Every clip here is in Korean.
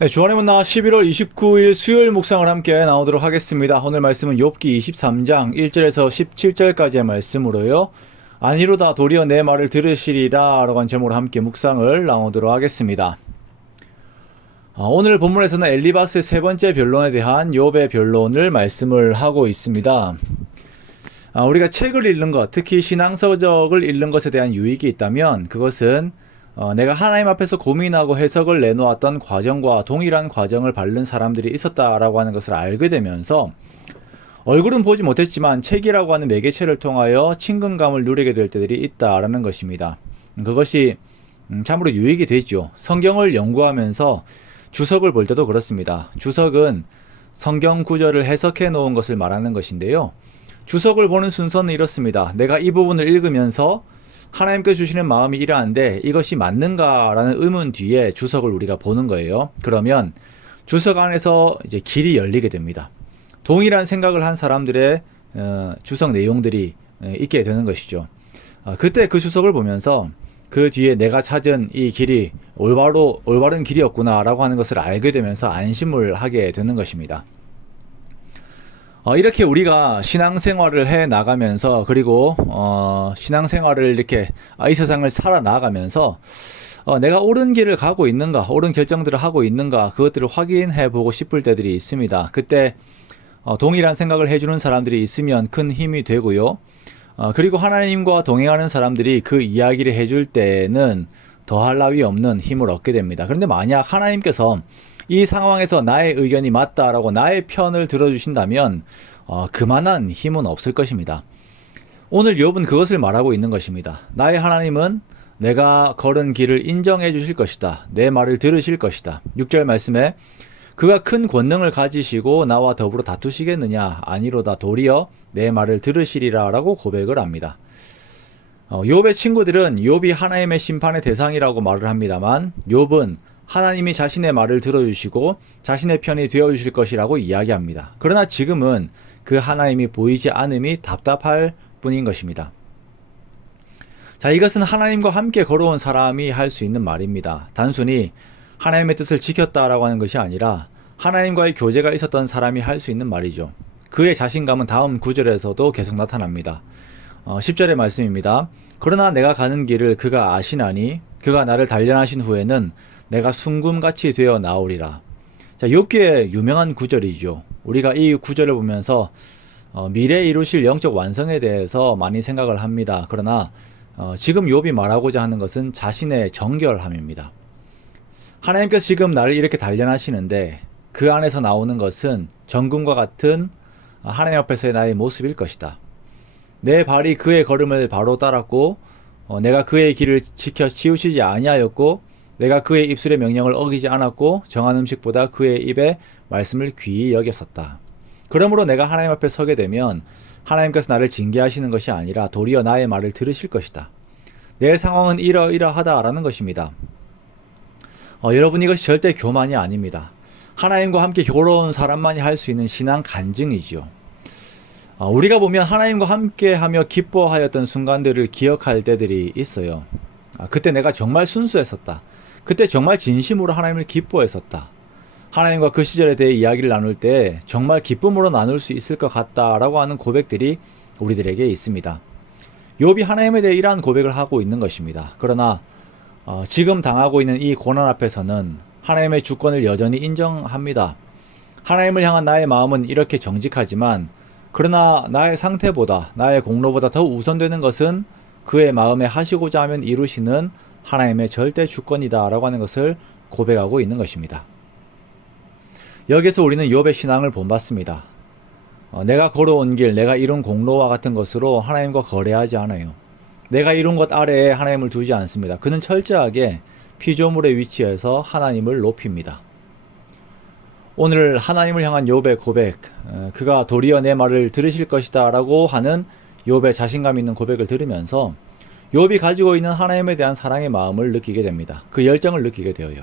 네, 주안의 문나 11월 29일 수요일 묵상을 함께 나오도록 하겠습니다. 오늘 말씀은 욥기 23장 1절에서 17절까지의 말씀으로요. 아니로다 도리어 내 말을 들으시리라 라고 한 제목으로 함께 묵상을 나오도록 하겠습니다. 오늘 본문에서는 엘리바스의 세 번째 변론에 대한 욥의 변론을 말씀을 하고 있습니다. 우리가 책을 읽는 것, 특히 신앙서적을 읽는 것에 대한 유익이 있다면 그것은 내가 하나님 앞에서 고민하고 해석을 내놓았던 과정과 동일한 과정을 밟는 사람들이 있었다라고 하는 것을 알게 되면서 얼굴은 보지 못했지만 책이라고 하는 매개체를 통하여 친근감을 누리게 될 때들이 있다라는 것입니다. 그것이 참으로 유익이 되죠. 성경을 연구하면서 주석을 볼 때도 그렇습니다. 주석은 성경 구절을 해석해 놓은 것을 말하는 것인데요. 주석을 보는 순서는 이렇습니다. 내가 이 부분을 읽으면서 하나님께 주시는 마음이 이러한데 이것이 맞는가라는 의문 뒤에 주석을 우리가 보는 거예요. 그러면 주석 안에서 이제 길이 열리게 됩니다. 동일한 생각을 한 사람들의 주석 내용들이 있게 되는 것이죠. 그때 그 주석을 보면서 그 뒤에 내가 찾은 이 길이 올바른 길이었구나라고 하는 것을 알게 되면서 안심을 하게 되는 것입니다. 이렇게 우리가 신앙생활을 해 나가면서 그리고 신앙생활을 이렇게 이 세상을 살아 나가면서 내가 옳은 길을 가고 있는가, 옳은 결정들을 하고 있는가 그것들을 확인해 보고 싶을 때들이 있습니다. 그때 동일한 생각을 해주는 사람들이 있으면 큰 힘이 되고요. 그리고 하나님과 동행하는 사람들이 그 이야기를 해줄 때는 더할 나위 없는 힘을 얻게 됩니다. 그런데 만약 하나님께서 이 상황에서 나의 의견이 맞다라고 나의 편을 들어주신다면 그만한 힘은 없을 것입니다. 오늘 욥은 그것을 말하고 있는 것입니다. 나의 하나님은 내가 걸은 길을 인정해 주실 것이다. 내 말을 들으실 것이다. 6절 말씀에 그가 큰 권능을 가지시고 나와 더불어 다투시겠느냐? 아니로다 도리어 내 말을 들으시리라 라고 고백을 합니다. 욥의 친구들은 욥이 하나님의 심판의 대상이라고 말을 합니다만 욥은 하나님이 자신의 말을 들어주시고 자신의 편이 되어주실 것이라고 이야기합니다. 그러나 지금은 그 하나님이 보이지 않음이 답답할 뿐인 것입니다. 자, 이것은 하나님과 함께 걸어온 사람이 할 수 있는 말입니다. 단순히 하나님의 뜻을 지켰다라고 하는 것이 아니라 하나님과의 교제가 있었던 사람이 할 수 있는 말이죠. 그의 자신감은 다음 구절에서도 계속 나타납니다. 10절의 말씀입니다. 그러나 내가 가는 길을 그가 아시나니 그가 나를 단련하신 후에는 내가 순금같이 되어 나오리라. 자, 욥기의 유명한 구절이죠. 우리가 이 구절을 보면서 미래에 이루실 영적 완성에 대해서 많이 생각을 합니다. 그러나 지금 욥이 말하고자 하는 것은 자신의 정결함입니다. 하나님께서 지금 나를 이렇게 단련하시는데 그 안에서 나오는 것은 정금과 같은 하나님 앞에서의 나의 모습일 것이다. 내 발이 그의 걸음을 바로 따랐고 내가 그의 길을 지켜 치우치지 아니하였고 내가 그의 입술의 명령을 어기지 않았고 정한 음식보다 그의 입에 말씀을 귀히 여겼었다. 그러므로 내가 하나님 앞에 서게 되면 하나님께서 나를 징계하시는 것이 아니라 도리어 나의 말을 들으실 것이다. 내 상황은 이러이러하다라는 것입니다. 여러분, 이것이 절대 교만이 아닙니다. 하나님과 함께 걸어온 사람만이 할 수 있는 신앙 간증이죠. 우리가 보면 하나님과 함께하며 기뻐하였던 순간들을 기억할 때들이 있어요. 그때 내가 정말 순수했었다. 그때 정말 진심으로 하나님을 기뻐했었다. 하나님과 그 시절에 대해 이야기를 나눌 때 정말 기쁨으로 나눌 수 있을 것 같다라고 하는 고백들이 우리들에게 있습니다. 욥이 하나님에 대해 이러한 고백을 하고 있는 것입니다. 그러나 지금 당하고 있는 이 고난 앞에서는 하나님의 주권을 여전히 인정합니다. 하나님을 향한 나의 마음은 이렇게 정직하지만 그러나 나의 상태보다 나의 공로보다 더 우선되는 것은 그의 마음에 하시고자 하면 이루시는 하나님의 절대 주권이다 라고 하는 것을 고백하고 있는 것입니다. 여기서 우리는 욥의 신앙을 본받습니다. 내가 걸어온 길, 내가 이룬 공로와 같은 것으로 하나님과 거래하지 않아요. 내가 이룬 것 아래에 하나님을 두지 않습니다. 그는 철저하게 피조물의 위치에서 하나님을 높입니다. 오늘 하나님을 향한 욥의 고백, 그가 도리어 내 말을 들으실 것이다 라고 하는 욥의 자신감 있는 고백을 들으면서 욥이 가지고 있는 하나님에 대한 사랑의 마음을 느끼게 됩니다. 그 열정을 느끼게 되어요.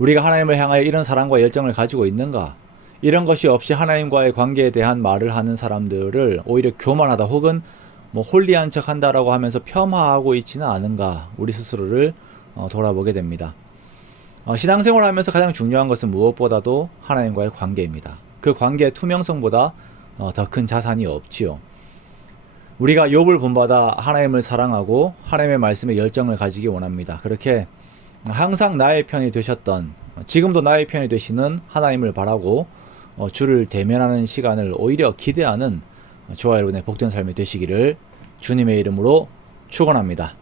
우리가 하나님을 향하여 이런 사랑과 열정을 가지고 있는가? 이런 것이 없이 하나님과의 관계에 대한 말을 하는 사람들을 오히려 교만하다 혹은 홀리한 척 한다라고 하면서 폄하하고 있지는 않은가? 우리 스스로를 돌아보게 됩니다. 신앙생활을 하면서 가장 중요한 것은 무엇보다도 하나님과의 관계입니다. 그 관계의 투명성보다 더 큰 자산이 없지요. 우리가 욥을 본받아 하나님을 사랑하고 하나님의 말씀에 열정을 가지기 원합니다. 그렇게 항상 나의 편이 되셨던, 지금도 나의 편이 되시는 하나님을 바라고 주를 대면하는 시간을 오히려 기대하는 저와 여러분의 복된 삶이 되시기를 주님의 이름으로 축원합니다.